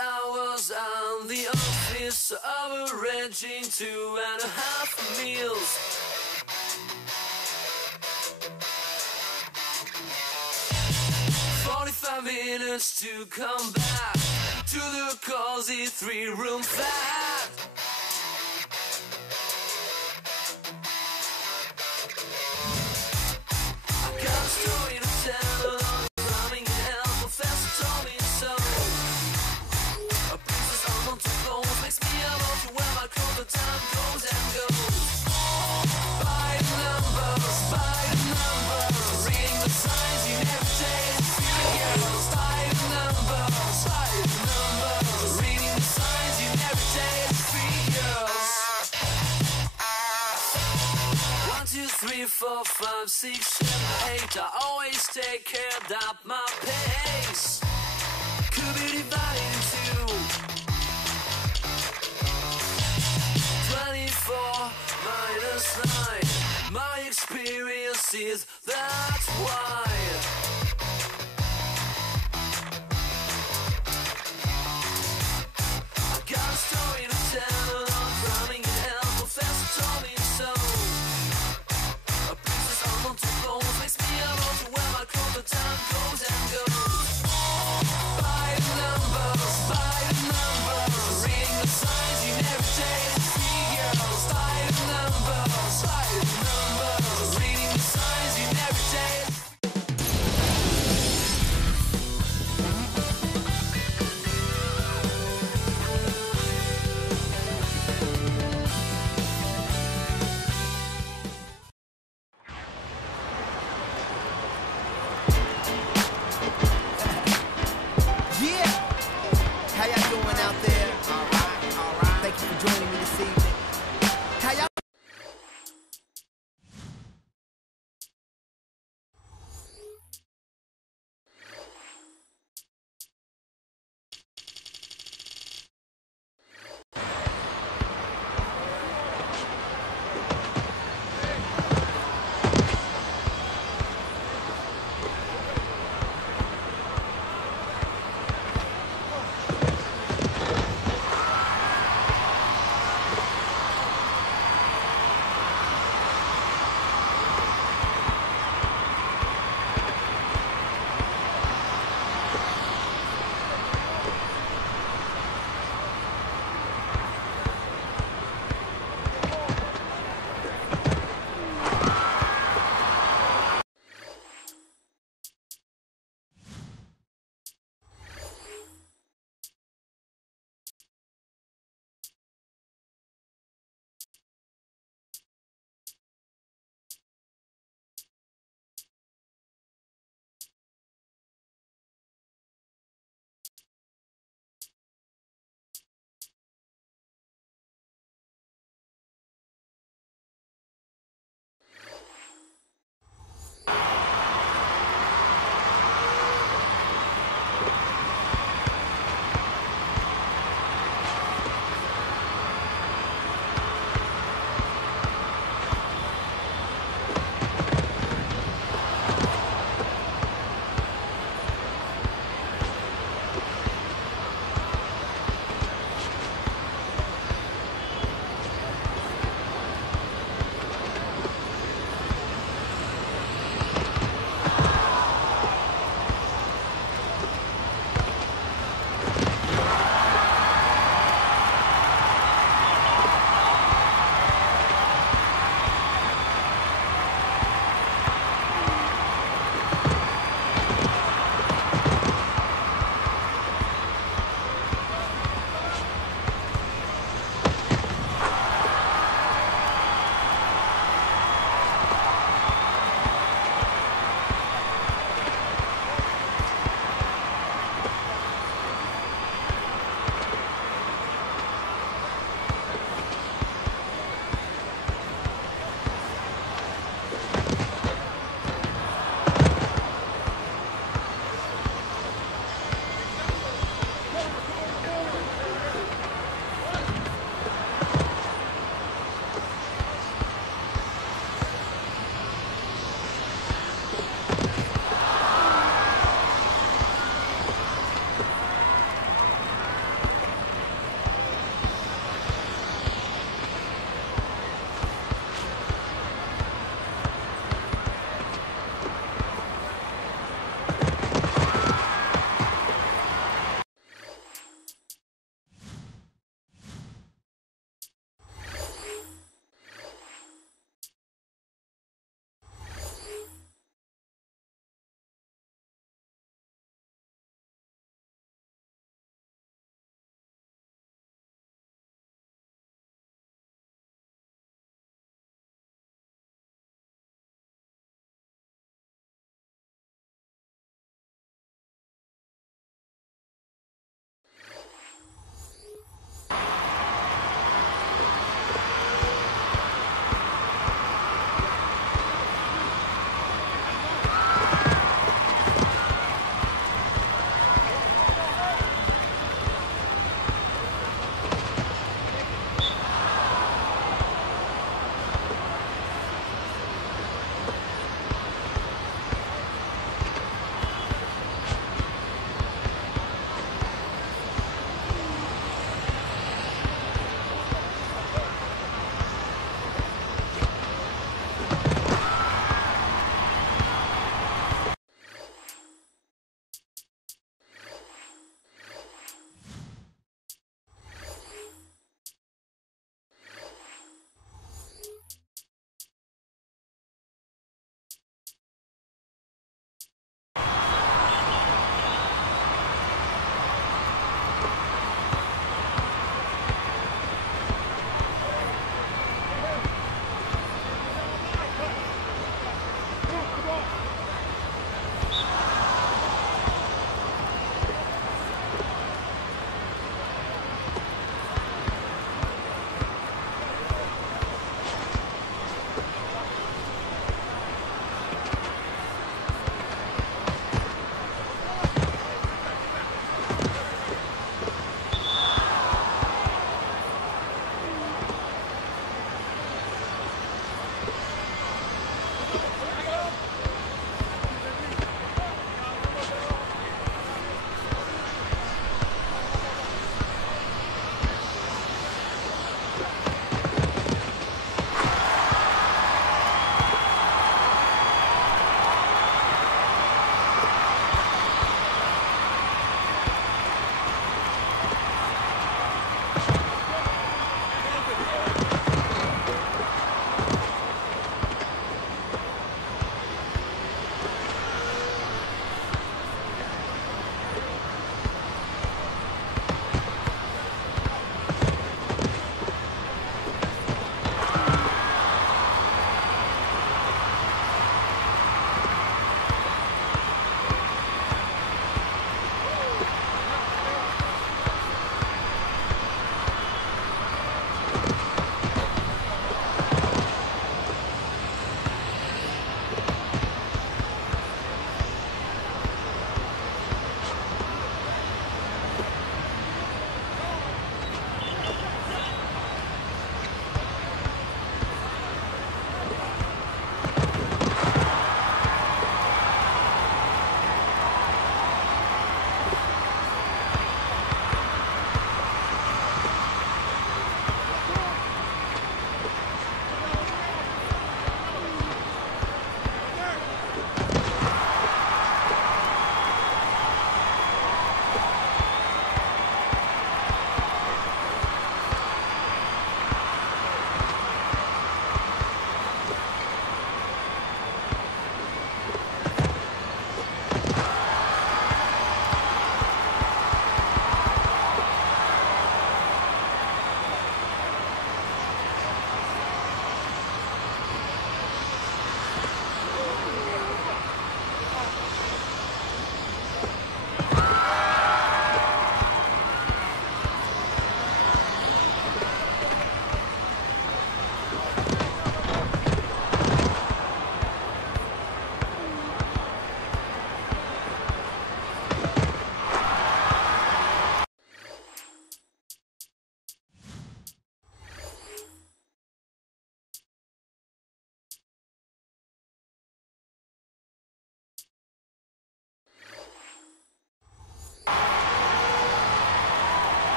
Hours on the office, averaging 2.5 meals. $45 to come back to the cozy 3-room flat. I got a story to tell on drumming and hell. Professor told me so. A princess on to clothes makes me able to wear my clothes. The time goes and goes. By the numbers, reading the signs you never take. Figures. By the numbers, reading the signs you never take. Figures. 1, 2, 3, 4, 5, 6, 7, 8. I always take care that my pace could be divided into 24 minus 9. My experience is that's why. I got a story to tell on drumming in hell. Professor told me so. A princess on to clothes makes me able to wear my clothes. The time goes and goes. By the numbers, reading the signs you never take. Figures. By the numbers, reading the signs you never take.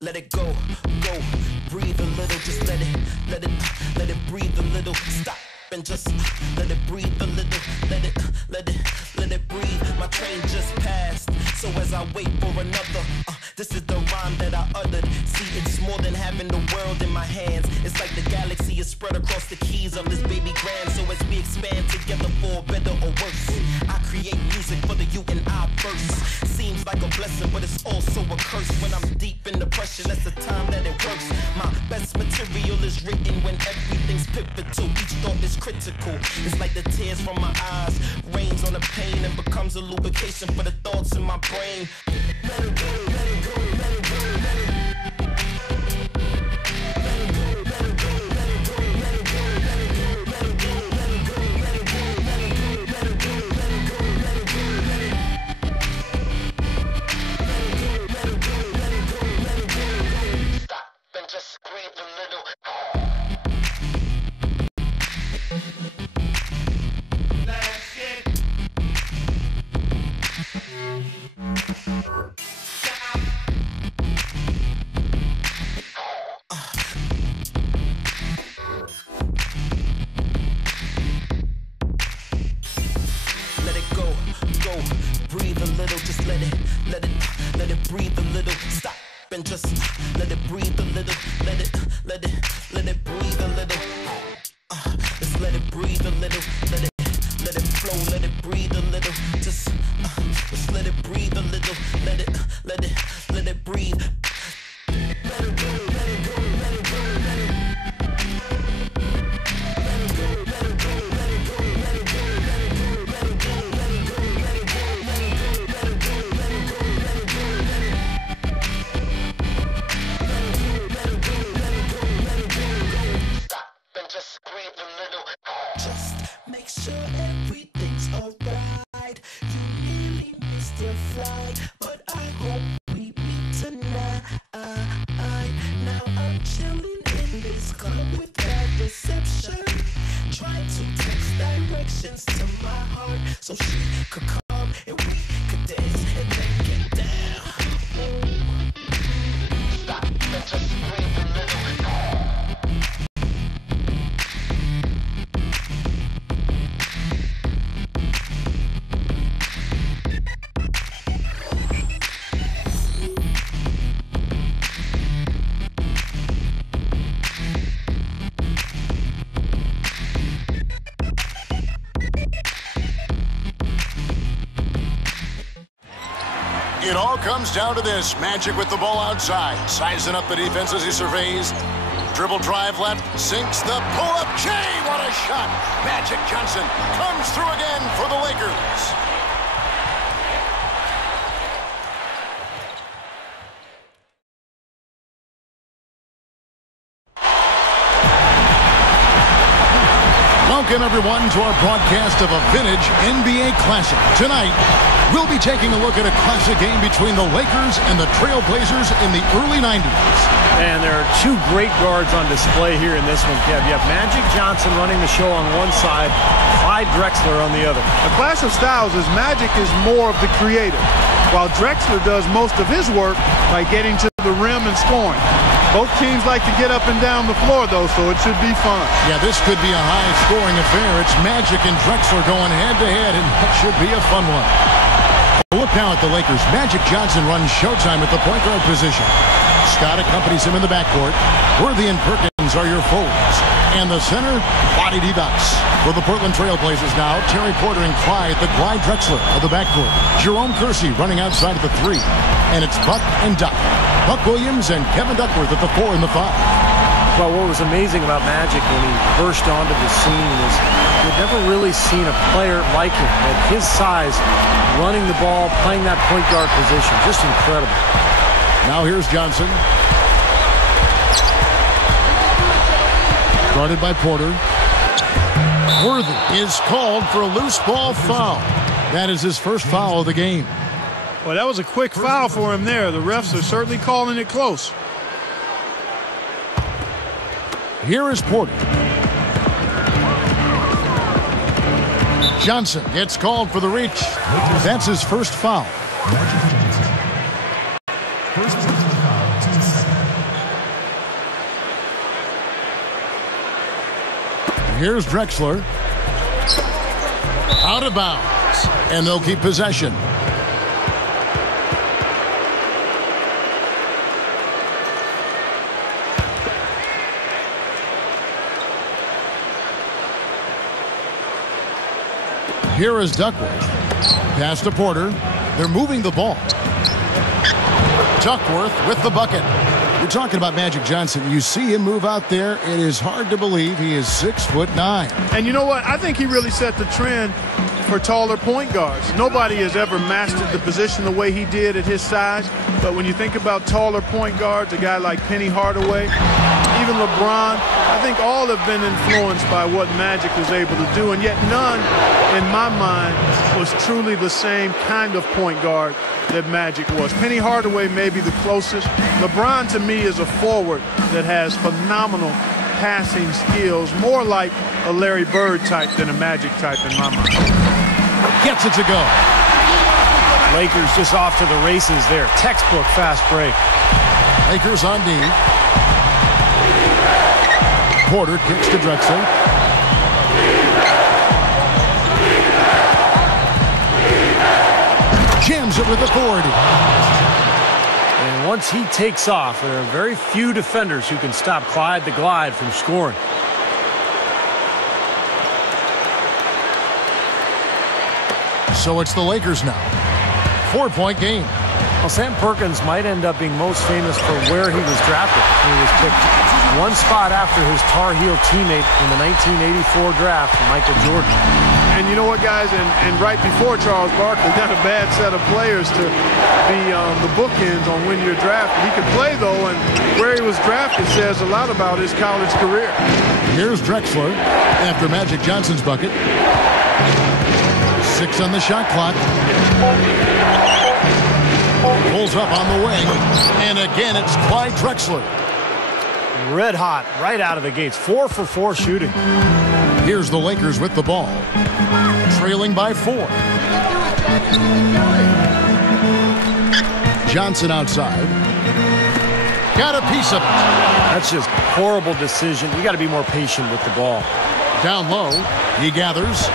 Let it go, breathe a little, just let it breathe a little, stop and just let it breathe a little, let it breathe. My train just passed, so as I wait for another, this is the rhyme that I uttered. See, it's more than having the world in my hands. It's like the galaxy is spread across the keys of this baby grand. So as we expand together for better or worse, I create music for the you and I first. Seems like a blessing, but it's also a curse. When I'm deep in depression, that's the time that it works. My best material is written when everything's pivotal. Each thought is critical. It's like the tears from my eyes rains on the pain and becomes a lubrication for the thoughts in my brain. Let it go, let it go, let it go, let it go. Breathe a little, just let it breathe a little, stop and just let it breathe a little, let it breathe a little, just let it breathe a little, let it flow, let it breathe a little, just let it breathe a little, let it breathe. Let it go, let it go, let it go, let it to my heart so she could come and we could dance and then get down. Stop and just breathe a little. It all comes down to this. Magic with the ball outside. Sizing up the defense as he surveys. Dribble drive left. Sinks the pull-up. Jay, what a shot. Magic Johnson comes through again for the Lakers. Welcome, everyone, to our broadcast of a vintage NBA Classic. Tonight, we'll be taking a look at a classic game between the Lakers and the Trailblazers in the early 90s. And there are two great guards on display here in this one, Kev. You have Magic Johnson running the show on one side, Clyde Drexler on the other. A clash of styles is Magic is more of the creator, while Drexler does most of his work by getting to the rim and scoring. Both teams like to get up and down the floor, though, so it should be fun. Yeah, this could be a high-scoring affair. It's Magic and Drexler going head-to-head, and that should be a fun one. Look now at the Lakers. Magic Johnson runs showtime at the point guard position. Scott accompanies him in the backcourt. Worthy and Perkins are your forwards. And the center, Body Divac. For the Portland Trailblazers now, Terry Porter and Clyde Drexler of the backcourt. Jerome Kersey running outside of the 3. And it's Buck and Doc. Buck Williams and Kevin Duckworth at the 4 and the 5. Well, what was amazing about Magic when he burst onto the scene is you've never really seen a player like him at his size, running the ball, playing that point guard position. Just incredible. Now here's Johnson. Guarded by Porter. Worthy is called for a loose ball foul. That is his first foul of the game. Well, that was a quick foul for him there. The refs are certainly calling it close. Here is Porter. Johnson gets called for the reach. That's his first foul. Here's Drexler. Out of bounds. And they'll keep possession. Here is Duckworth. Pass to Porter. They're moving the ball. Duckworth with the bucket. You're talking about Magic Johnson. You see him move out there. It is hard to believe he is 6'9". And you know what? I think he really set the trend for taller point guards. Nobody has ever mastered the position the way he did at his size. But when you think about taller point guards, a guy like Penny Hardaway, even LeBron, I think all have been influenced by what Magic was able to do. And yet none, in my mind, was truly the same kind of point guard that Magic was. Penny Hardaway may be the closest. LeBron, to me, is a forward that has phenomenal passing skills, more like a Larry Bird type than a Magic type in my mind. Gets it to go. Lakers just off to the races there. Textbook fast break. Lakers on D. Porter kicks to Drexler. Jams it with authority. And once he takes off, there are very few defenders who can stop Clyde the Glide from scoring. So it's the Lakers now. 4-point game. Well, Sam Perkins might end up being most famous for where he was drafted. He was picked one spot after his Tar Heel teammate in the 1984 draft, Michael Jordan. And you know what, guys? And right before Charles Barkley, not a bad set of players to be the bookends on when you're drafted. He could play, though, and where he was drafted says a lot about his college career. Here's Drexler after Magic Johnson's bucket. 6 on the shot clock. Pulls up on the wing. And again, it's Clyde Drexler. Red hot right out of the gates. 4 for 4 shooting. Here's the Lakers with the ball. Trailing by 4. Johnson outside. Got a piece of it. That's just horrible decision. You got to be more patient with the ball. Down low. He gathers.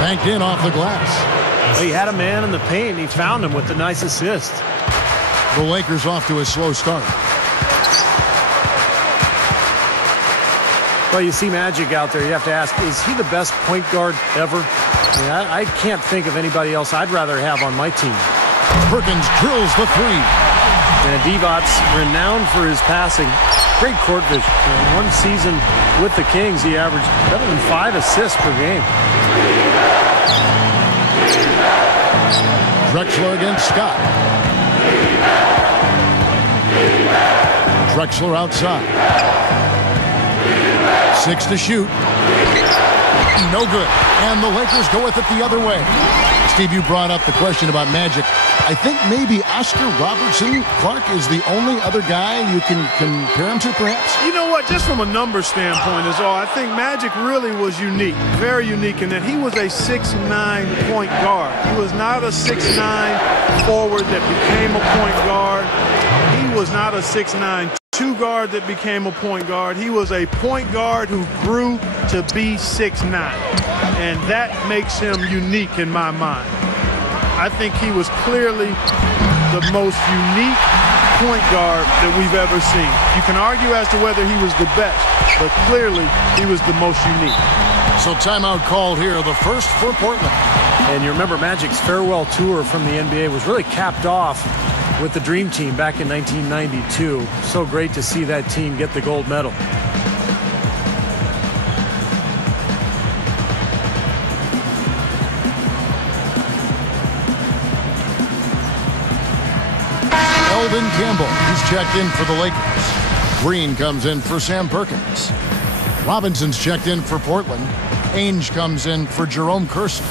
Banked in off the glass. Well, he had a man in the paint, and he found him with a nice assist. The Lakers off to a slow start. Well, you see Magic out there. You have to ask, is he the best point guard ever? I mean, I can't think of anybody else I'd rather have on my team. Perkins drills the 3. And Divot's renowned for his passing. Great court vision. In one season with the Kings, he averaged better than 5 assists per game. Drexler against Scott. Drexler outside. 6 to shoot. No good. And the Lakers go with it the other way. Steve, you brought up the question about Magic. I think maybe Oscar Robertson Clark is the only other guy you can compare him to, perhaps? You know what? Just from a number standpoint is all. I think Magic really was unique, very unique in that he was a 6'9" point guard. He was not a 6'9" forward that became a point guard. He was not a 6'9" two guard that became a point guard. He was a point guard who grew to be 6'9", and that makes him unique in my mind. I think he was clearly the most unique point guard that we've ever seen. You can argue as to whether he was the best, but clearly he was the most unique. So timeout called here, the first for Portland. And you remember Magic's farewell tour from the NBA was really capped off with the Dream Team back in 1992. So great to see that team get the gold medal. Eldon Campbell, He's checked in for the Lakers. Green comes in for Sam Perkins. Robinson's checked in for Portland. Ainge comes in for Jerome Kersey.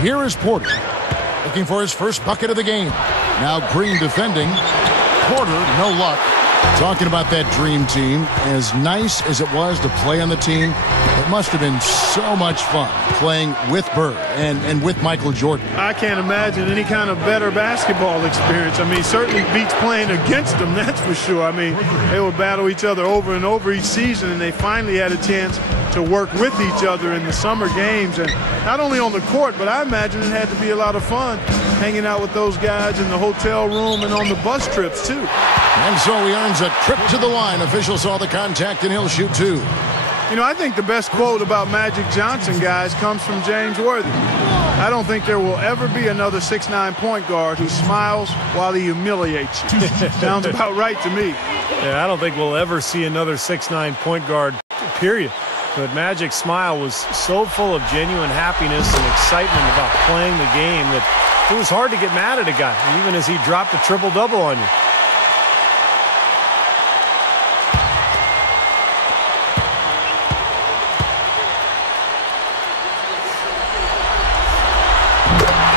Here is Porter, looking for his first bucket of the game. Now Green defending. Porter, no luck. Talking about that dream team, as nice as it was to play on the team, it must have been so much fun playing with Bird and with Michael Jordan. I can't imagine any kind of better basketball experience. I mean, certainly beats playing against them, that's for sure. I mean, they would battle each other over and over each season, and they finally had a chance to work with each other in the summer games, and not only on the court, but I imagine it had to be a lot of fun hanging out with those guys in the hotel room and on the bus trips too. And so he earns a trip to the line. Official saw the contact, and he'll shoot two. You know, I think the best quote about Magic Johnson, guys, comes from James Worthy. I don't think there will ever be another 6'9" point guard who smiles while he humiliates you. Sounds about right to me. Yeah, I don't think we'll ever see another 6'9" point guard, period. But Magic's smile was so full of genuine happiness and excitement about playing the game that it was hard to get mad at a guy, even as he dropped a triple-double on you.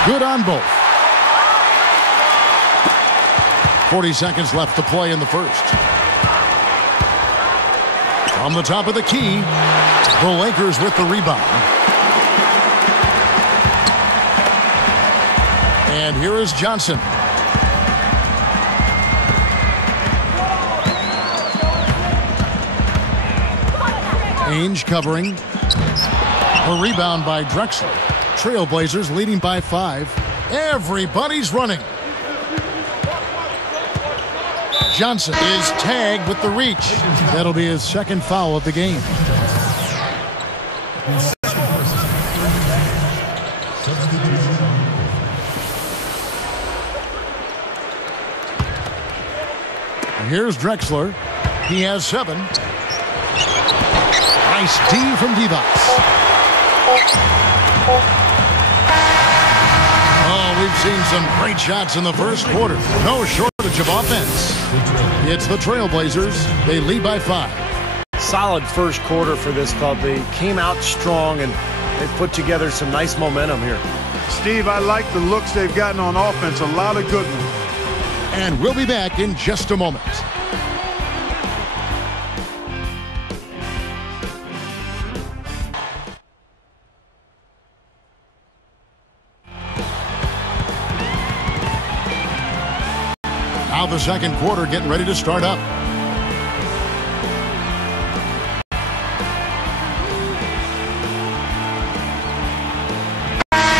Good on both. 40 seconds left to play in the first. From the top of the key, the Lakers with the rebound. And here is Johnson. Ainge covering. A rebound by Drexler. Trailblazers leading by 5. Everybody's running. Johnson is tagged with the reach. That'll be his second foul of the game. Here's Drexler. He has 7. Nice D from Divac. Oh, we've seen some great shots in the first quarter. No shortage of offense. It's the Trailblazers. They lead by 5. Solid first quarter for this club. They came out strong, and they put together some nice momentum here. Steve, I like the looks they've gotten on offense. A lot of good ones. And we'll be back in just a moment. Now the second quarter getting ready to start up.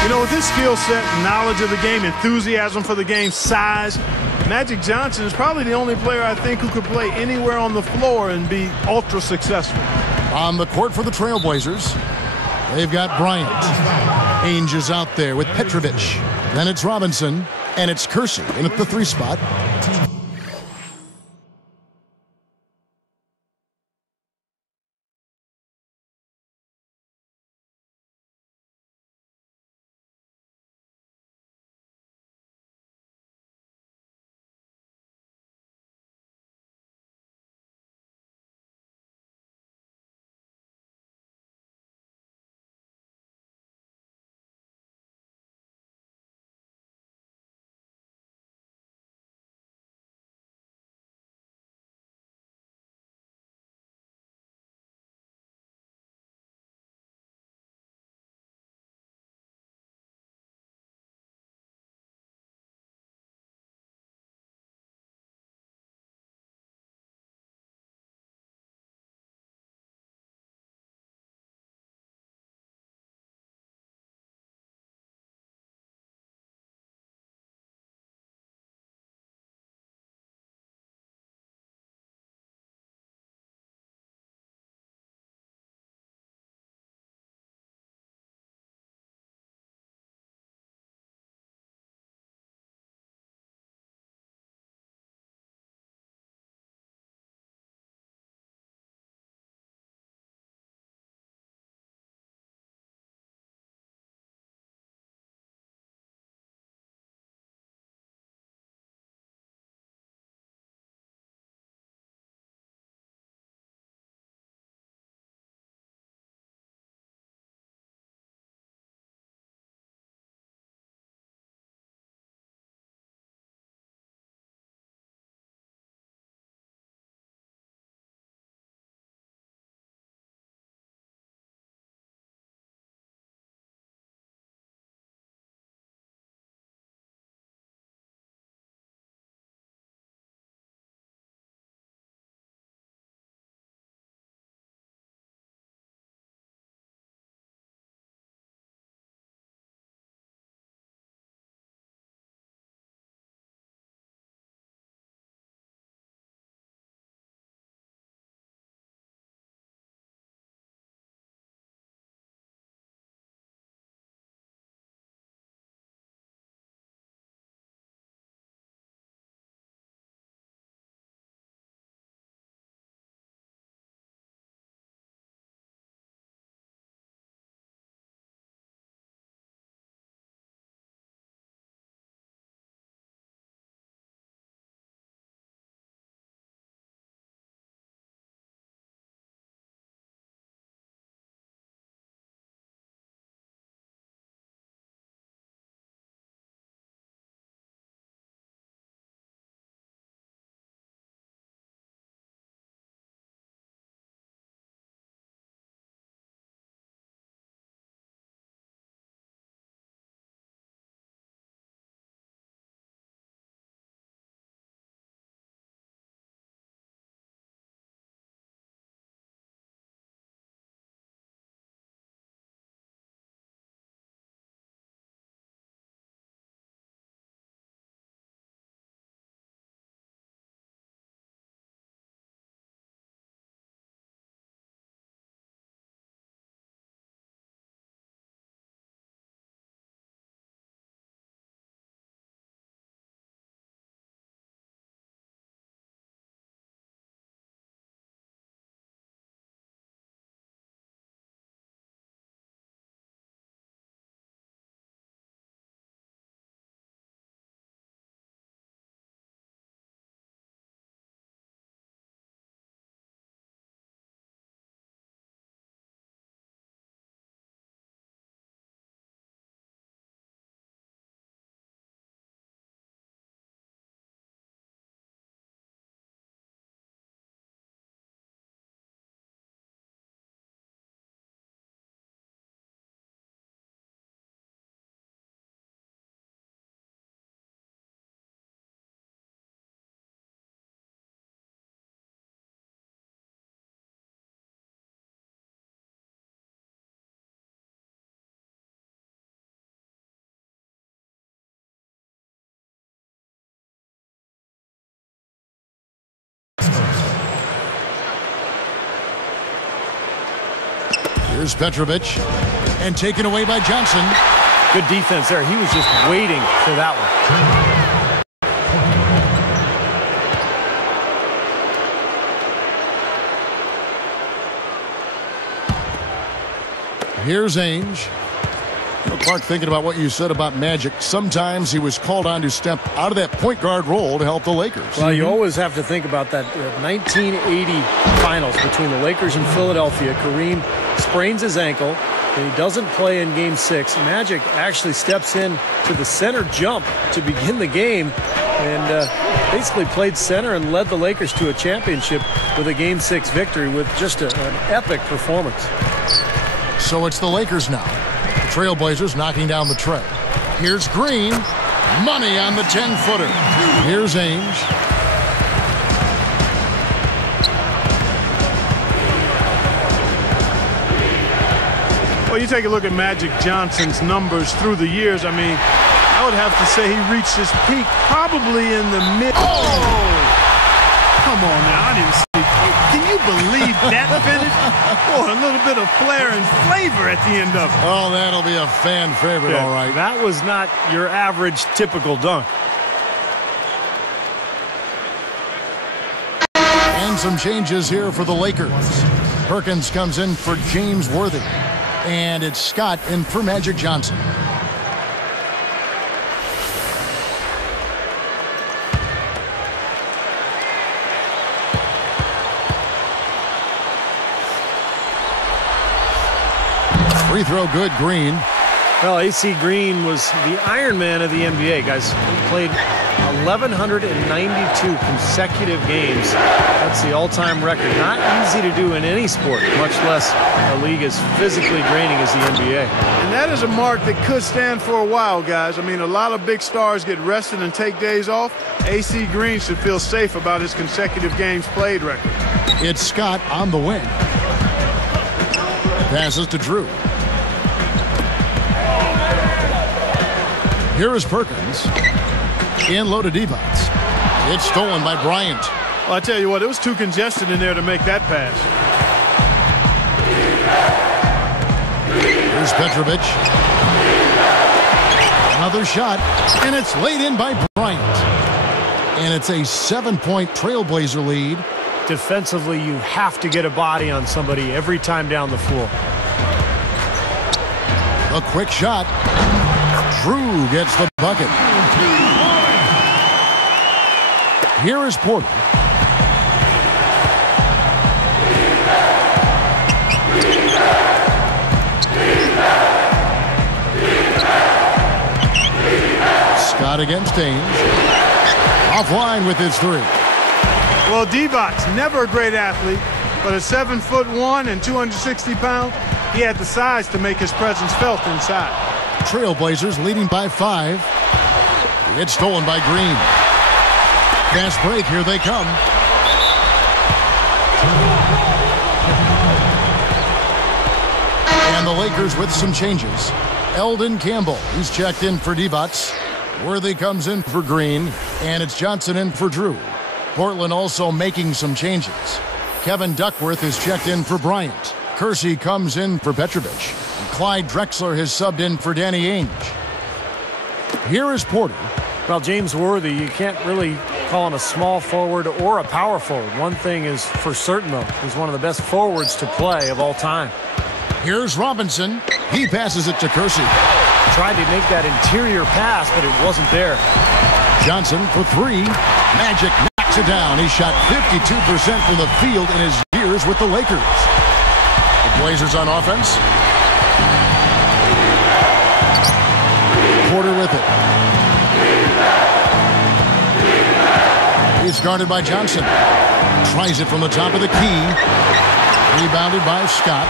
You know, with his skill set, knowledge of the game, enthusiasm for the game, size, Magic Johnson is probably the only player I think who could play anywhere on the floor and be ultra successful. On the court for the Trailblazers, they've got Bryant. Ainge is out there with Petrovic. Then it's Robinson, and it's Kersey in at the 3 spot. Here's Petrovic, and taken away by Johnson. Good defense there. He was just waiting for that one. Here's Ainge. Clark, thinking about what you said about Magic, sometimes he was called on to step out of that point guard role to help the Lakers. Well, you always have to think about that 1980 finals between the Lakers and Philadelphia. Kareem sprains his ankle, and he doesn't play in Game 6. Magic actually steps in to the center jump to begin the game and basically played center and led the Lakers to a championship with a Game 6 victory with just an epic performance. So it's the Lakers now. Trailblazers knocking down the tray. Here's Green. Money on the 10-footer. Here's Ainge. Well, you take a look at Magic Johnson's numbers through the years. I mean, I would have to say he reached his peak probably in the mid. Oh! Come on now, I didn't see. Can you believe that finish? Boy, a little bit of flair and flavor at the end of it. Oh, that'll be a fan favorite, all right. That was not your average typical dunk. And some changes here for the Lakers. Perkins comes in for James Worthy. And it's Scott in for Magic Johnson. Free throw good, Green. Well, AC Green was the Iron Man of the NBA, guys. He played 1,192 consecutive games. That's the all-time record. Not easy to do in any sport, much less a league as physically draining as the NBA. And that is a mark that could stand for a while, guys. I mean, a lot of big stars get rested and take days off. AC Green should feel safe about his consecutive games played record. It's Scott on the wing. Passes to Drew. Here is Perkins. In low to Divac. It's stolen by Bryant. Well, I tell you what, it was too congested in there to make that pass. Here's Petrovic. Another shot, and it's laid in by Bryant. And it's a 7-point Trailblazer lead. Defensively, you have to get a body on somebody every time down the floor. A quick shot. Drew gets the bucket. Here is Porter. Scott against Ainge. Offline with his three. Well, Divac, never a great athlete, but at 7'1" and 260 pounds, he had the size to make his presence felt inside. Trailblazers leading by 5. It's stolen by Green. Fast break, here they come. And the Lakers with some changes. Eldon Campbell, he's checked in for Divac. Worthy comes in for Green, and it's Johnson in for Drew. Portland also making some changes. Kevin Duckworth is checked in for Bryant. Kersey comes in for Petrovic. Clyde Drexler has subbed in for Danny Ainge. Here is Porter. Well, James Worthy, you can't really call him a small forward or a power forward. One thing is for certain, though. He's one of the best forwards to play of all time. Here's Robinson. He passes it to Kersey. Tried to make that interior pass, but it wasn't there. Johnson for 3. Magic knocks it down. He shot 52% from the field in his years with the Lakers. The Blazers on offense. Porter with it. He's guarded by Johnson. Tries it from the top of the key. Rebounded by Scott.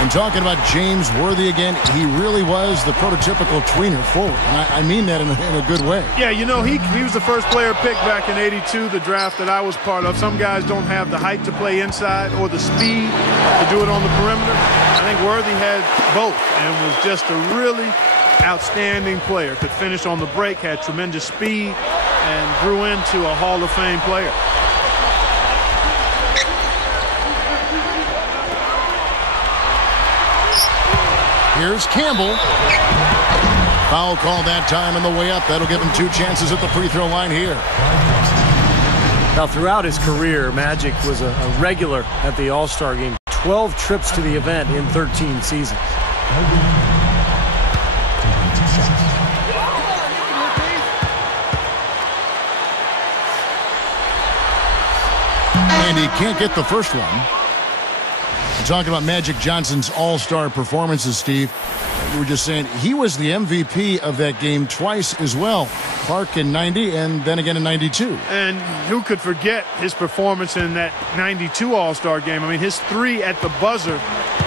And talking about James Worthy again, he really was the prototypical tweener forward. And I mean that in a good way. Yeah, you know, he was the first player picked back in '82, the draft that I was part of. Some guys don't have the height to play inside or the speed to do it on the perimeter. I think Worthy had both and was just a really outstanding player. Could finish on the break, had tremendous speed, and grew into a Hall of Fame player. Here's Campbell. Foul called that time on the way up. That'll give him 2 chances at the free throw line here. Now, throughout his career, Magic was a regular at the All-Star game. 12 trips to the event in 13 seasons. And he can't get the first one. We're talking about Magic Johnson's all-star performances, Steve. We were just saying he was the MVP of that game twice as well. Clark in 90 and then again in 92. And who could forget his performance in that 92 All-Star game? I mean, his 3 at the buzzer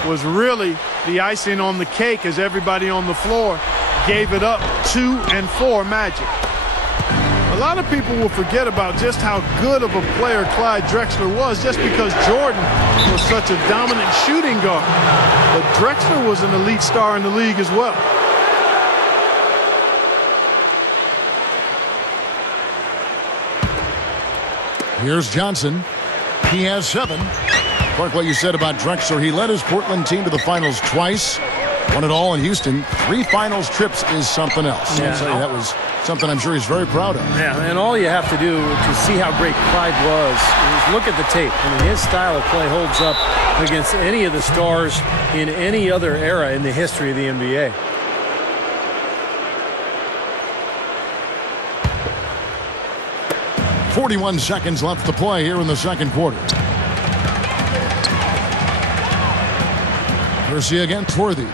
was really the icing on the cake as everybody on the floor gave it up 2 and 4 Magic. A lot of people will forget about just how good of a player Clyde Drexler was just because Jordan was such a dominant shooting guard. But Drexler was an elite star in the league as well. Here's Johnson. He has 7. Clark, what you said about Drexler, he led his Portland team to the finals twice. Won it all in Houston. 3 finals trips is something else. Yeah. I'll tell you, that was something I'm sure he's very proud of. Yeah, and all you have to do to see how great Clyde was is look at the tape. I mean, his style of play holds up against any of the stars in any other era in the history of the NBA. .41 seconds left to play here in the second quarter. Garcia against Worthy.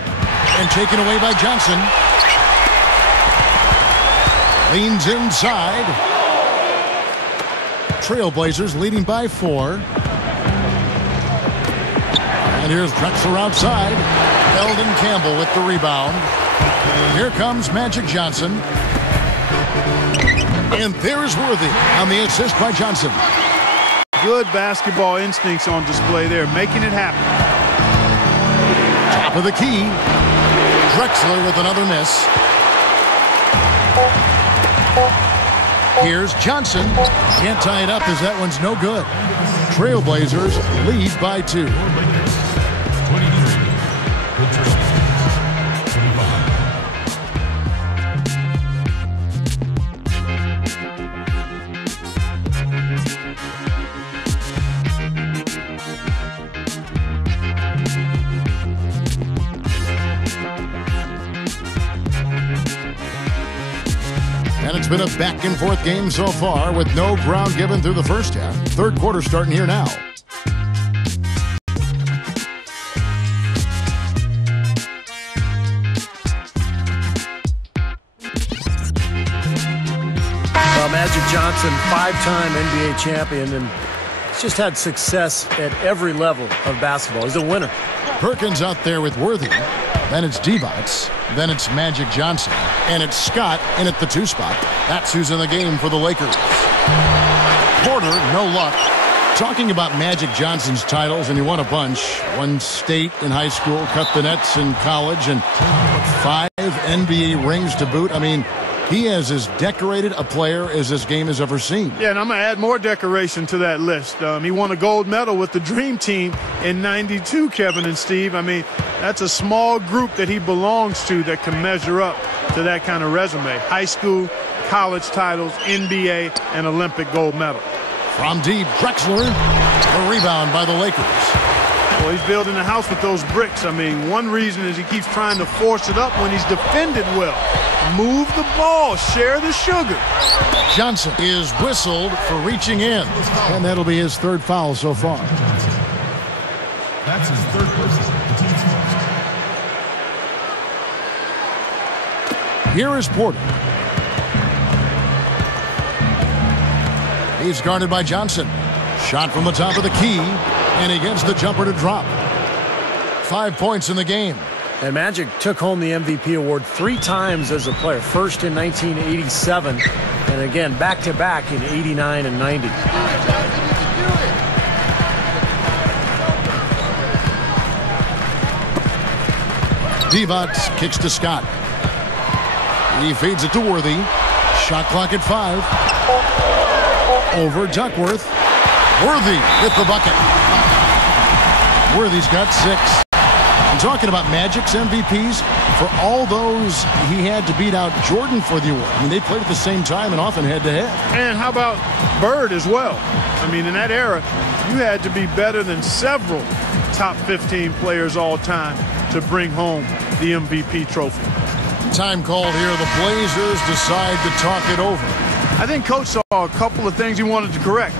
And taken away by Johnson. Leans inside. Trailblazers leading by 4. And here's Drexler outside. Eldon Campbell with the rebound. Here comes Magic Johnson. And there's Worthy on the assist by Johnson. Good basketball instincts on display there, making it happen. Top of the key. Drexler with another miss. Here's Johnson. Can't tie it up as that one's no good. Trailblazers lead by 2. And it's been a back-and-forth game so far with no ground given through the first half. Third quarter starting here now. Well, Magic Johnson, 5-time NBA champion, and just had success at every level of basketball. He's a winner. Perkins out there with Worthy. Then it's Divac. Then it's Magic Johnson. And it's Scott in at the 2 spot. That's who's in the game for the Lakers. Porter, no luck. Talking about Magic Johnson's titles, and he won a bunch. Won state in high school, cut the nets in college, and 5 NBA rings to boot. I mean, he is as decorated a player as this game has ever seen. Yeah, and I'm going to add more decoration to that list. He won a gold medal with the Dream Team in 92, Kevin and Steve. I mean, that's a small group that he belongs to that can measure up to that kind of resume. High school, college titles, NBA, and Olympic gold medal. From deep, Drexler. The rebound by the Lakers. Well, he's building a house with those bricks. I mean, one reason is he keeps trying to force it up when he's defended well. Move the ball, share the sugar. Johnson is whistled for reaching in, and that'll be his 3rd foul so far. That's his 3rd personal. Here is Porter. He's guarded by Johnson. Shot from the top of the key, and he gets the jumper to drop. 5 points in the game. And Magic took home the MVP award 3 times as a player. First in 1987, and again back-to-back in 89 and 90. Divac kicks to Scott. He feeds it to Worthy. Shot clock at 5. Over Duckworth. Worthy with the bucket. Worthy's got 6. I'm talking about Magic's MVPs. For all those, he had to beat out Jordan for the award. I mean, they played at the same time and often head-to-head. And how about Bird as well? I mean, in that era, you had to be better than several top 15 players all time to bring home the MVP trophy. Time called here. The Blazers decide to talk it over. I think Coach saw a couple of things he wanted to correct.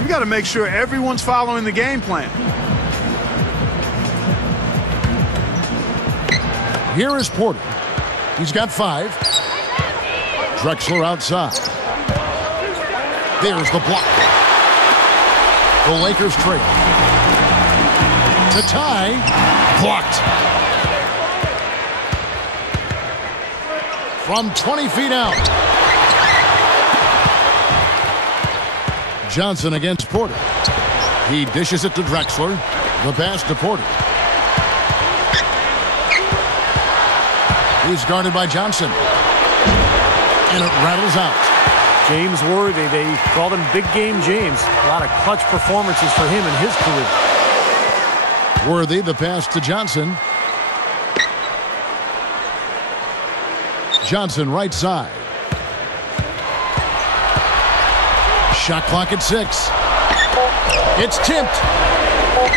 You got to make sure everyone's following the game plan. Here is Porter. He's got 5. Drexler outside. There's the block. The Lakers trail. To tie. Blocked. From 20 feet out. Johnson against Porter. He dishes it to Drexler. The pass to Porter. He's guarded by Johnson. And it rattles out. James Worthy, they called him Big Game James. A lot of clutch performances for him in his career. Worthy, the pass to Johnson. Johnson right side. Shot clock at 6. It's tipped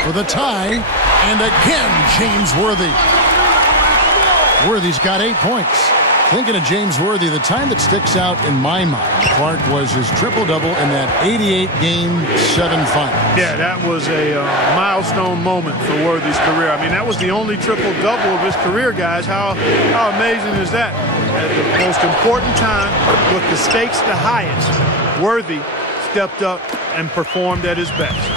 for the tie. And again, James Worthy. Worthy's got 8 points. Thinking of James Worthy, the time that sticks out in my mind, Clark, was his triple-double in that 88-game 7 finals. Yeah, that was a milestone moment for Worthy's career. I mean, that was the only triple-double of his career, guys. How amazing is that? At the most important time, with the stakes the highest, Worthy stepped up and performed at his best.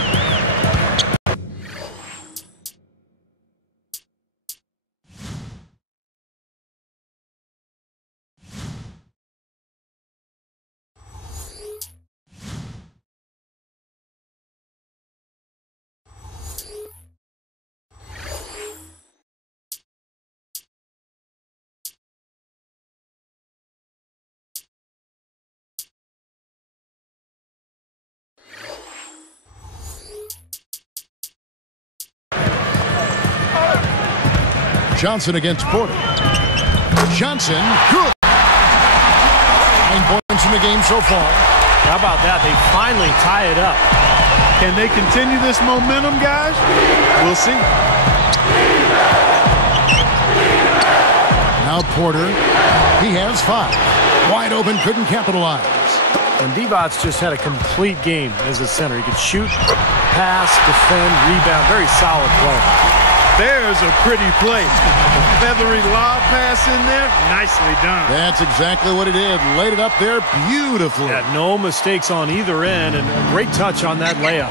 Johnson against Porter. Johnson, good. 9 points in the game so far. How about that? They finally tie it up. Can they continue this momentum, guys? We'll see. Now Porter, he has 5. Wide open, couldn't capitalize. And Divac just had a complete game as a center. He could shoot, pass, defend, rebound. Very solid player. There's a pretty play. Feathery lob pass in there. Nicely done. That's exactly what he did. Laid it up there beautifully. Had no mistakes on either end, and a great touch on that layup.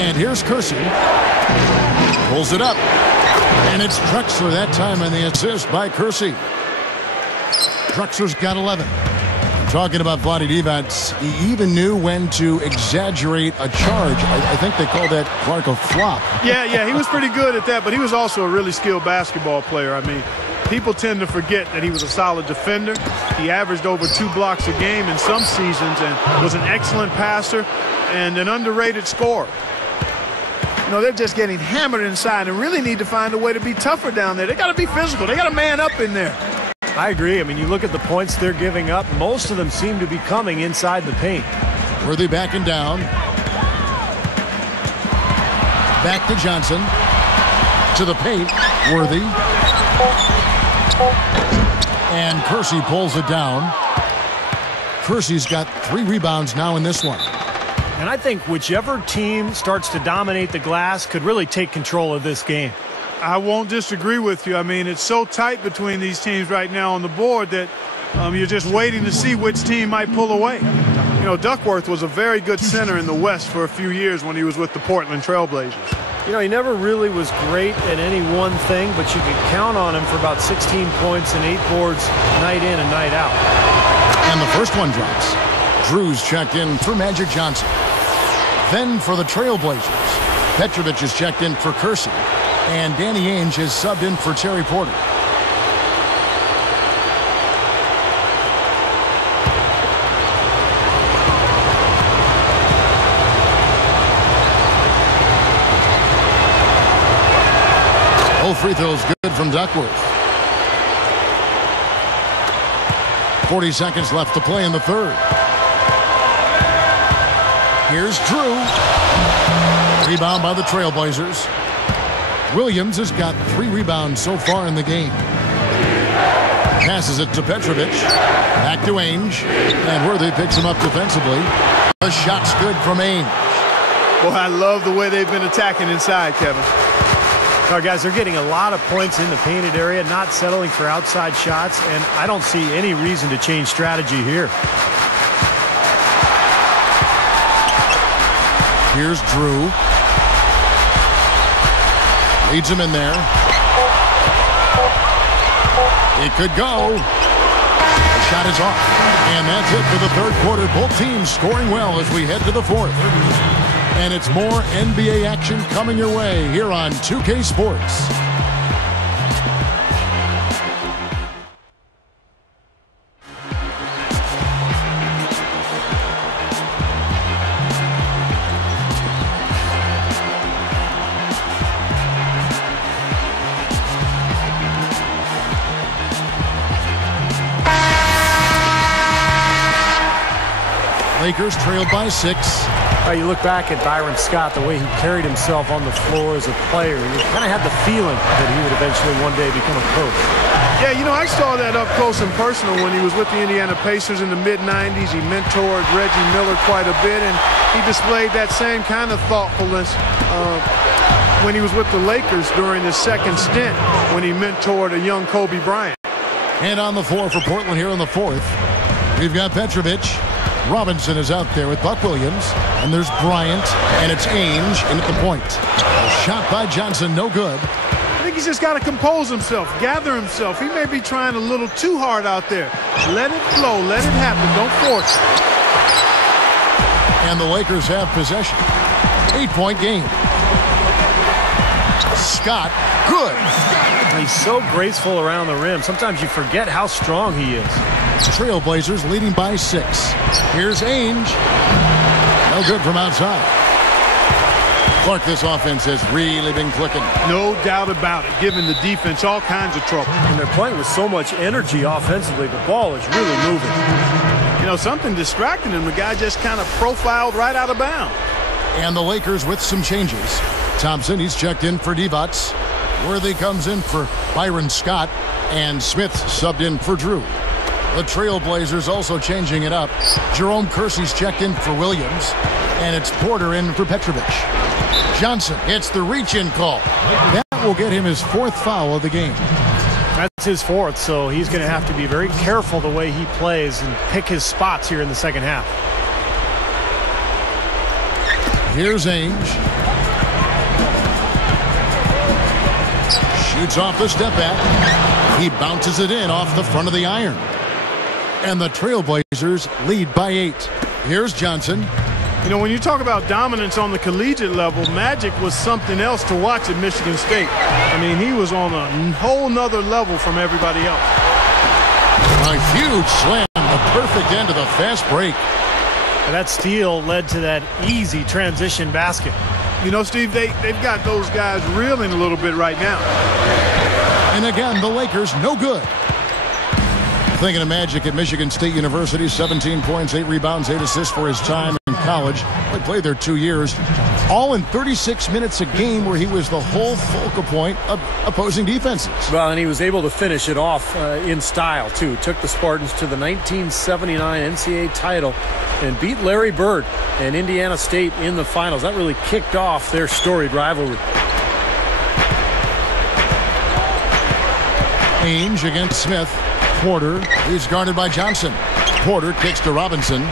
And here's Kersey. Pulls it up. And it's Drexler that time on the assist by Kersey. Drexler's got 11. Talking about Vlade Divac, he even knew when to exaggerate a charge. I think they call that, Clark, a flop. Yeah, he was pretty good at that, but he was also a really skilled basketball player. I mean, people tend to forget that he was a solid defender. He averaged over 2 blocks a game in some seasons and was an excellent passer and an underrated scorer. You know, they're just getting hammered inside and really need to find a way to be tougher down there. They got to be physical. They got to man up in there. I agree. I mean, you look at the points they're giving up, most of them seem to be coming inside the paint. Worthy backing down. Back to Johnson. To the paint. Worthy. And Kersey pulls it down. Kersey's got 3 rebounds now in this one. And I think whichever team starts to dominate the glass could really take control of this game. I won't disagree with you. I mean, it's so tight between these teams right now on the board that you're just waiting to see which team might pull away. You know, Duckworth was a very good center in the West for a few years when he was with the Portland Trailblazers. You know, he never really was great at any one thing, but you could count on him for about 16 points and 8 boards night in and night out. And the first one drops. Drew's checked in for Magic Johnson. Then for the Trailblazers, Petrovic is checked in for Kersey. And Danny Ainge has subbed in for Terry Porter. free throw is good from Duckworth. 40 seconds left to play in the third. Here's Drew. Rebound by the Trailblazers. Williams has got 3 rebounds so far in the game. Passes it to Petrovic. Back to Ainge. And Worthy picks him up defensively. The shot's good from Ainge. Well, I love the way they've been attacking inside, Kevin. All right, guys, they're getting a lot of points in the painted area, not settling for outside shots, and I don't see any reason to change strategy here. Here's Drew. Leads him in there. It could go. The shot is off. And that's it for the third quarter. Both teams scoring well as we head to the fourth. And it's more NBA action coming your way here on 2K Sports. Lakers trailed by 6. You look back at Byron Scott, the way he carried himself on the floor as a player. You kind of had the feeling that he would eventually one day become a coach. Yeah, you know, I saw that up close and personal when he was with the Indiana Pacers in the mid-'90s. He mentored Reggie Miller quite a bit, and he displayed that same kind of thoughtfulness when he was with the Lakers during his second stint when he mentored a young Kobe Bryant. And on the floor for Portland here in the fourth, we've got Petrovic. Robinson is out there with Buck Williams. And there's Bryant, and it's Ainge in at the point. A shot by Johnson, no good. I think he's just got to compose himself, gather himself. He may be trying a little too hard out there. Let it flow, let it happen, don't force it. And the Lakers have possession. 8-point game. Scott, good. He's so graceful around the rim. Sometimes you forget how strong he is. Trailblazers leading by 6. Here's Ainge. No good from outside. Clark, this offense has really been clicking. No doubt about it, giving the defense all kinds of trouble. And they're playing with so much energy offensively. The ball is really moving. You know, something distracting him. The guy just kind of profiled right out of bounds. And the Lakers with some changes. Thompson, he's checked in for Divac. Worthy comes in for Byron Scott. And Smith subbed in for Drew. The Trailblazers also changing it up. Jerome Kersey's checked in for Williams. And it's Porter in for Petrovic. Johnson hits the reach-in call. That will get him his 4th foul of the game. That's his 4th, so he's going to have to be very careful the way he plays and pick his spots here in the second half. Here's Ainge. Shoots off the step back. He bounces it in off the front of the iron. And the Trailblazers lead by 8. Here's Johnson. You know, when you talk about dominance on the collegiate level, Magic was something else to watch at Michigan State. I mean, he was on a whole nother level from everybody else. A huge slam, the perfect end of the fast break. And that steal led to that easy transition basket. You know, Steve, they've got those guys reeling a little bit right now. And again, the Lakers no good. Thinking of Magic at Michigan State University, 17 points, 8 rebounds, 8 assists for his time in college. He played there 2 years, all in 36 minutes a game where he was the whole focal point of opposing defenses. Well, and he was able to finish it off in style, too. Took the Spartans to the 1979 NCAA title and beat Larry Bird and Indiana State in the finals. That really kicked off their storied rivalry. Ainge against Smith. Porter is guarded by Johnson. Porter kicks to Robinson.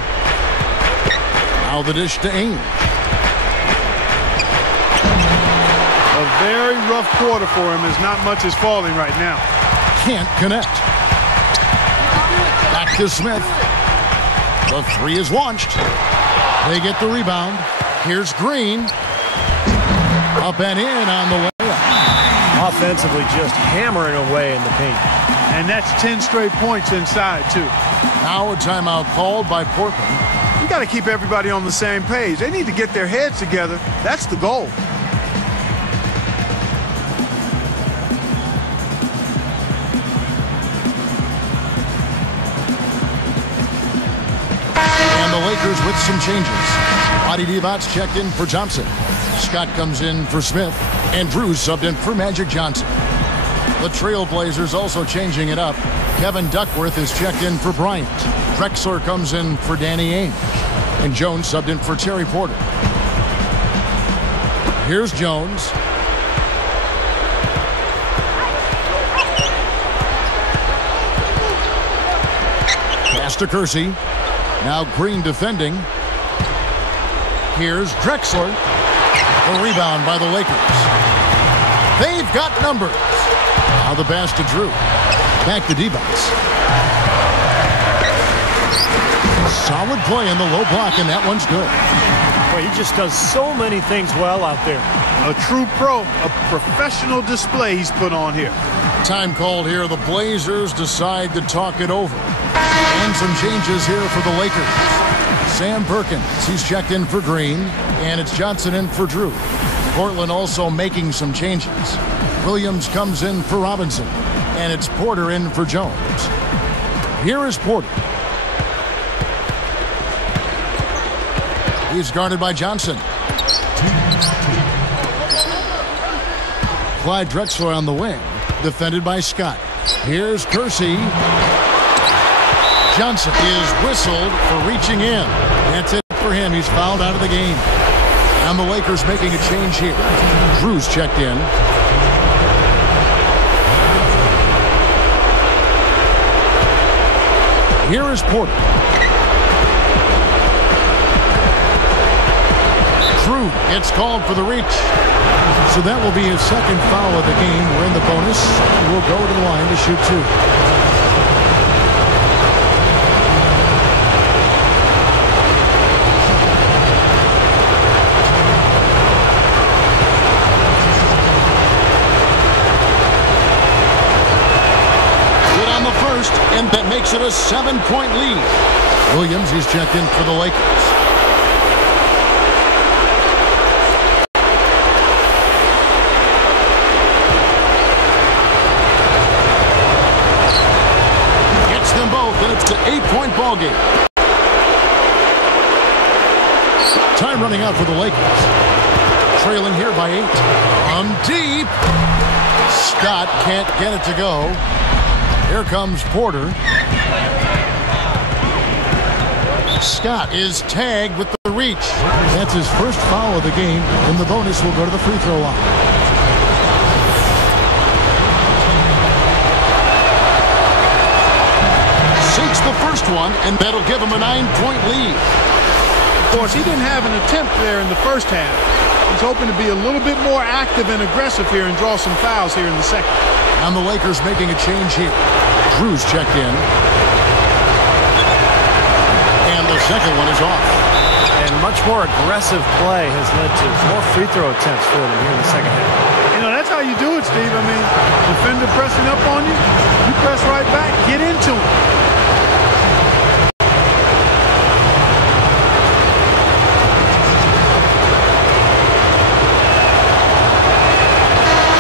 Now the dish to Ainge. A very rough quarter for him as not much is falling right now. Can't connect. Back to Smith. The 3 is launched. They get the rebound. Here's Green. Up and in on the layup. Offensively just hammering away in the paint. And that's 10 straight points inside, too. Now a timeout called by Portland. You got to keep everybody on the same page. They need to get their heads together. That's the goal. Lakers with some changes. Adi Divac checked in for Thompson. Scott comes in for Smith. And Drews subbed in for Magic Johnson. The Trailblazers also changing it up. Kevin Duckworth is checked in for Bryant. Drexler comes in for Danny Ainge. And Jones subbed in for Terry Porter. Here's Jones. Pass to Kersey. Now Green defending. Here's Drexler. A rebound by the Lakers. They've got numbers. Now the pass to Drew. Back to Divac. Solid play in the low block, and that one's good. Boy, he just does so many things well out there. A true pro, a professional display he's put on here. Time called here. The Blazers decide to talk it over. And some changes here for the Lakers. Sam Perkins, he's checked in for Green, and it's Johnson in for Drew. Portland also making some changes. Williams comes in for Robinson, and it's Porter in for Jones. Here is Porter. He's guarded by Johnson. Clyde Drexler on the wing, defended by Scott. Here's Kersey. Johnson is whistled for reaching in. That's it for him. He's fouled out of the game. And the Lakers making a change here. Drews checked in. Here is Porter. Drew gets called for the reach. So that will be his second foul of the game. We're in the bonus. We'll go to the line to shoot two. And that makes it a 7-point lead. Williams, he's checked in for the Lakers. Gets them both, and it's an 8-point ball game. Time running out for the Lakers. Trailing here by 8. From deep. Scott can't get it to go. Here comes Porter. Scott is tagged with the reach. That's his first foul of the game. In the bonus, will go to the free throw line. Sinks the first one, and that'll give him a 9-point lead. Of course, he didn't have an attempt there in the first half. He's hoping to be a little bit more active and aggressive here and draw some fouls here in the second. And the Lakers making a change here. Drews checked in. And the second one is off. And much more aggressive play has led to more free throw attempts for them here in the second half. You know, that's how you do it, Steve. I mean, defender pressing up on you, you press right back, get into him.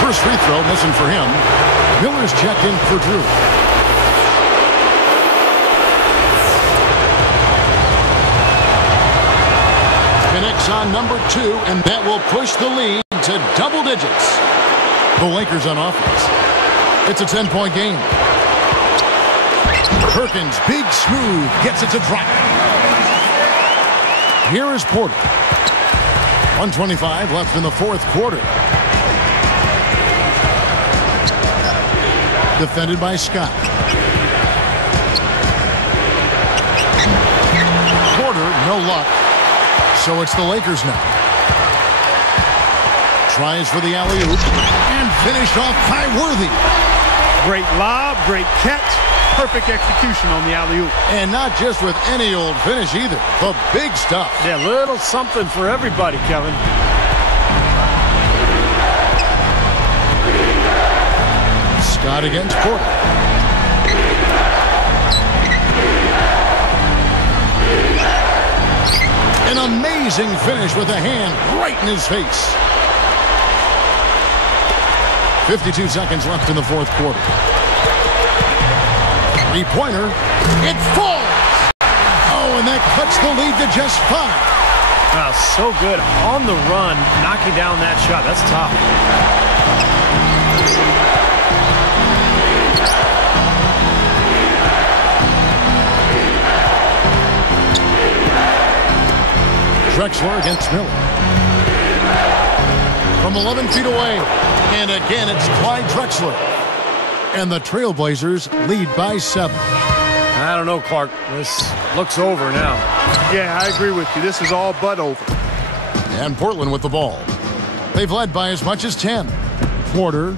First free throw missing for him. Miller's checked in for Drew. Connects on number 2, and that will push the lead to double digits. The Lakers on offense. It's a 10-point game. Perkins, big smooth, gets it to drop. Here is Porter. 1:25 left in the fourth quarter. Defended by Scott. Porter, no luck. So it's the Lakers now. Tries for the alley-oop. And finished off by Worthy. Great lob, great catch. Perfect execution on the alley-oop. And not just with any old finish either. The big stuff. Yeah, little something for everybody, Kevin. Scott against Porter. An amazing finish with a hand right in his face. 52 seconds left in the fourth quarter. Three-pointer. It falls. Oh, Oh, and that cuts the lead to just 5. Wow, so good on the run, knocking down that shot. That's tough. Drexler against Miller. From 11 feet away. And again, it's Clyde Drexler. And the Trailblazers lead by 7. I don't know, Clark. This looks over now. Yeah, I agree with you. This is all but over. And Portland with the ball. They've led by as much as 10. Porter.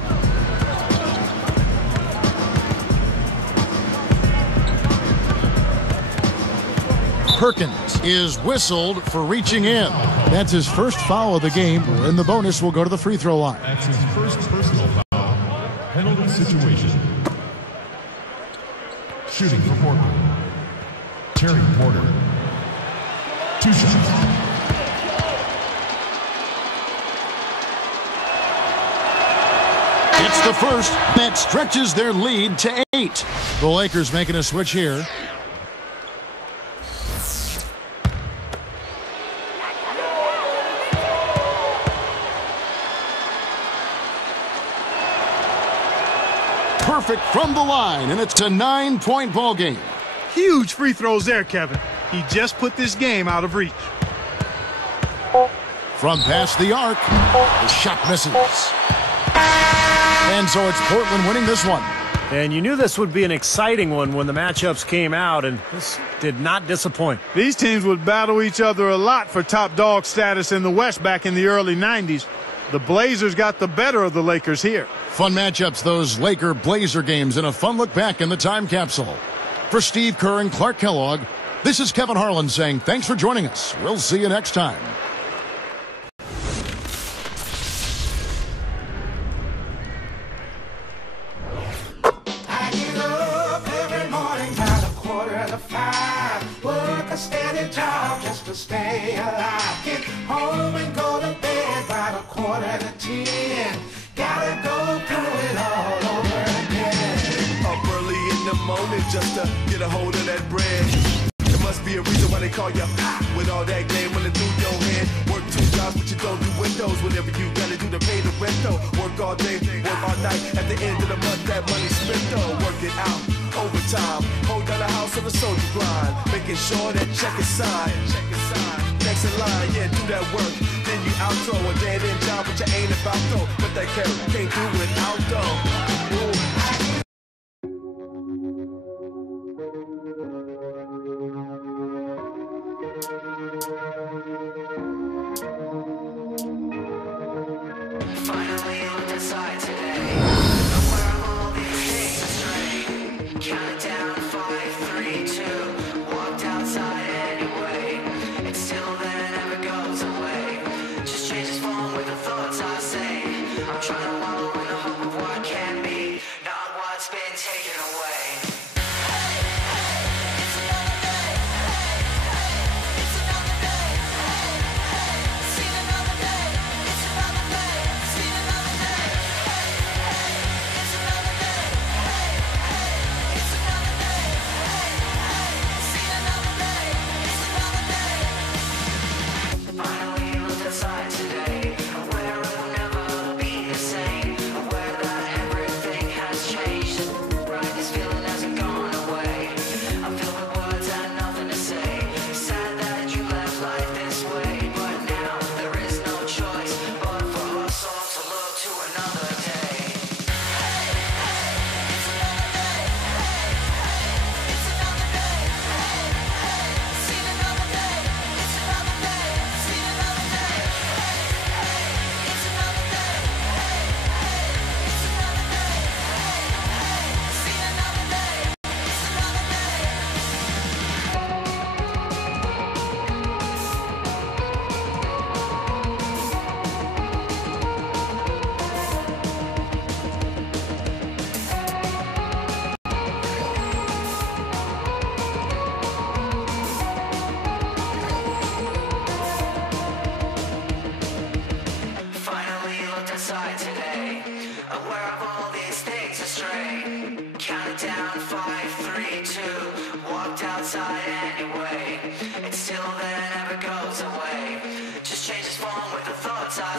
Perkins is whistled for reaching in. That's his first foul of the game, and the bonus will go to the free throw line. That's his first personal foul. Penalty situation. Shooting for Portland. Terry Porter. 2 shots. It's the first that stretches their lead to 8. The Lakers making a switch here. Perfect from the line, and it's a 9-point ball game. Huge free throws there, Kevin. He just put this game out of reach. From past the arc, the shot misses. And so it's Portland winning this one. And you knew this would be an exciting one when the matchups came out, and this did not disappoint. These teams would battle each other a lot for top dog status in the West back in the early 90s. The Blazers got the better of the Lakers here. Fun matchups, those Laker-Blazer games, and a fun look back in the time capsule. For Steve Kerr and Clark Kellogg, this is Kevin Harlan saying thanks for joining us. We'll see you next time. I get up every morning about 4:45. Work a steady job just to stay alive. Get home and go to bed about 9:45. Gotta go through it all over again. Up early in the morning just to get a hold of that bread. There must be a reason why they call you hot with all that gleam running through your head. Work 2 jobs, but you don't do windows. Whatever you gotta do to pay the rent though. Work all day, work all night. At the end of the month, that money spent though. Work it out, overtime. Hold down the house on the soldier grind. Making sure that check is signed. Next in line, yeah, do that work. Then you outro a dead end job, but you ain't about though. But that can't do without though. Ooh. Finally on the side today. Where are all these things astray? Count it down, 5, 3, 2. Walked outside anyway. And still that never goes away. Just changes form with the thoughts I say. I'm trying to wallow in the hope of what can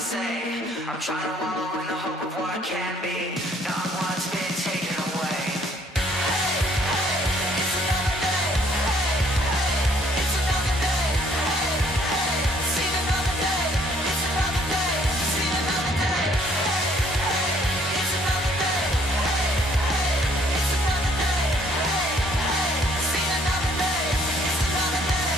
say. I'm trying to wallow in the hope of what can be, not what's been taken away. Hey, hey, it's another day. Hey, hey, it's another day. Hey, hey, seen another day. It's another day. Seen another day. Hey, hey, it's another day. Hey, hey, it's another day. Hey, hey, seen another day. It's another day.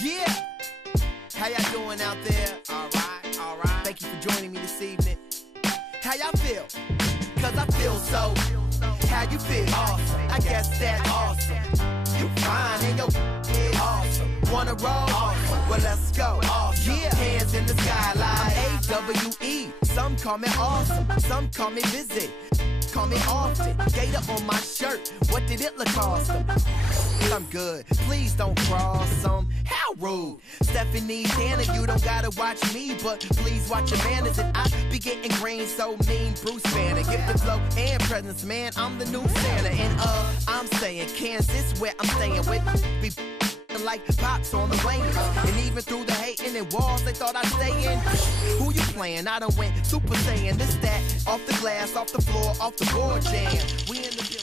Yeah! How y'all doing out there? Alright, alright. Thank you for joining me this evening. How y'all feel? Cause I feel so. How you feel? Awesome. I guess that's awesome. You fine and your is awesome. Wanna roll? Awesome. Well, let's go. Awesome. Yeah. Hands in the sky like AWE. Some call me awesome. Some call me busy. Call me often. Gator on my shirt. What did it look awesome? I'm good. Please don't cross some. How rude. Stephanie Tanner, you don't gotta watch me, but please watch your manners. And I be getting green so mean. Bruce Banner, give the flow and presence, man. I'm the new Santa. And I'm saying Kansas where I'm staying with. Be like pops on the wings. And even through the hating and walls they thought I'd stay in. Who you playing? I done went Super Saiyan. This, that, off the glass, off the floor, off the board jam. We in the